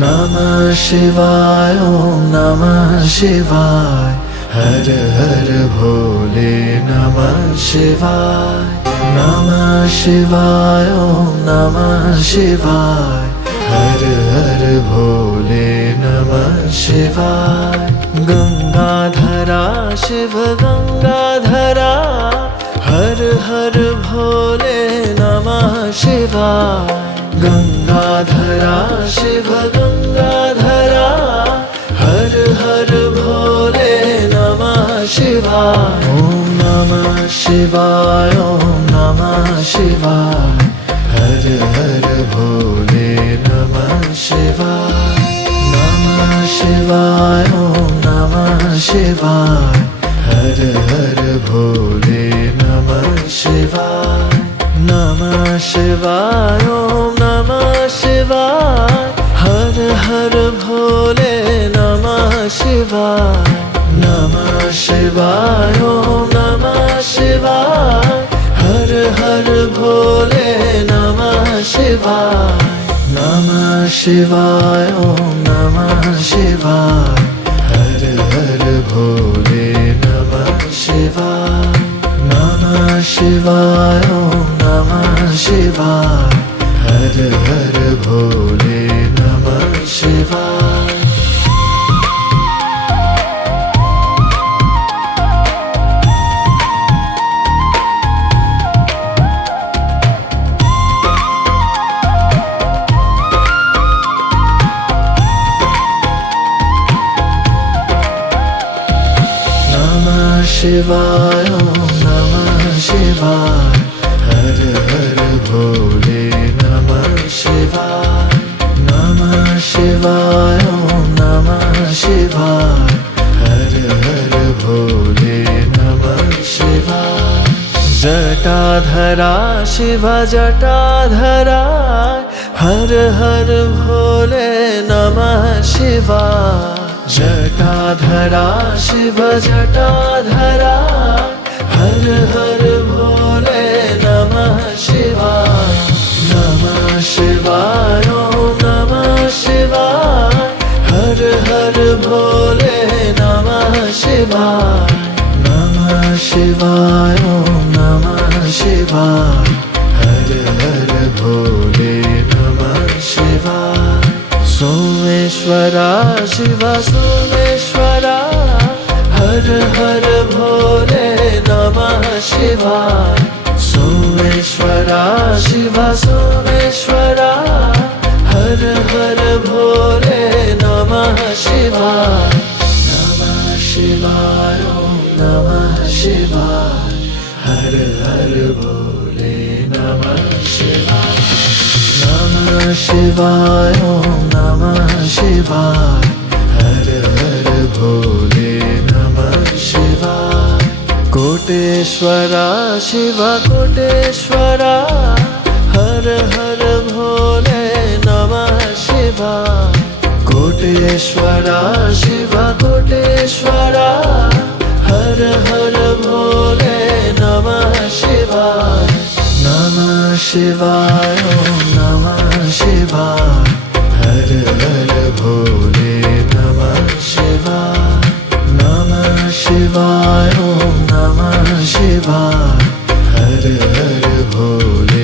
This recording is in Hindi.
नमः शिवाय ओम नमः शिवाय हर हर भोले नमः शिवाय नमः शिवाय ओम नमः शिवाय हर हर भोले नमः शिवाय गंगाधरा शिव गंगाधरा हर हर भोले नमः शिवाय गंगाधरा शिव गंगाधरा हर हर भोले नमः शिवाय ओम नमः शिवाय ओम नमः शिवाय हर हर भोले नमः शिवाय नमः शिवाय ओम नमः शिवाय हर हर भोले नमः शिवाय नमः शिवाय ओम नमः शिवाय हर हर भोले नमः शिवाय नमः शिवाय ओम नमः शिवाय हर हर भोले नमः शिवाय नमः शिवाय ओम नमः शिवाय हर हर भोले नमः शिवाय नमः शिवाय ओम नमः शिवाय हर हर भोले नमः शिवाय नमः शिवाय ओम नमः शिवाय हर हर भोले नमः शिवाय नमः शिवाय ओम नमः शिवाय हर हर भोले नमः शिवाय जटाधरा शिव जटाधरा हर हर भोले नमः शिवाय जटाधरा शिव जटाधरा हर हर भोले नमः शिवाय नमः शिवाय ओम नमः शिवाय हर हर भोले नमः शिवाय नमः शिवाय ओम नमः शिवाय हर हर भोले नमः शिवाय सोमेश्वरा शिव सोमेश्वरा हर हर भोले नमः शिवाय सोमेश्वरा शिव सोमेश्वरा हर हर भोले नमः शिवाय नमः शिवाय ओम नमः शिवाय हर हर भोले नमः शिवाय नमः शिवाय ओम नमः शिवाय हर हर भोले नमः शिवाय कोटेश्वरा शिव कोटेश्वरा हर हर भोले नमः शिवाय कोटेश्वरा शिव कोटेश्वरा हर हर भोले नमः शिवाय नमः शिवाय ओम नमः शिवाय हर हर भोले नमः शिवाय नमः शिवाय ओम नमः शिवाय हर हर भोले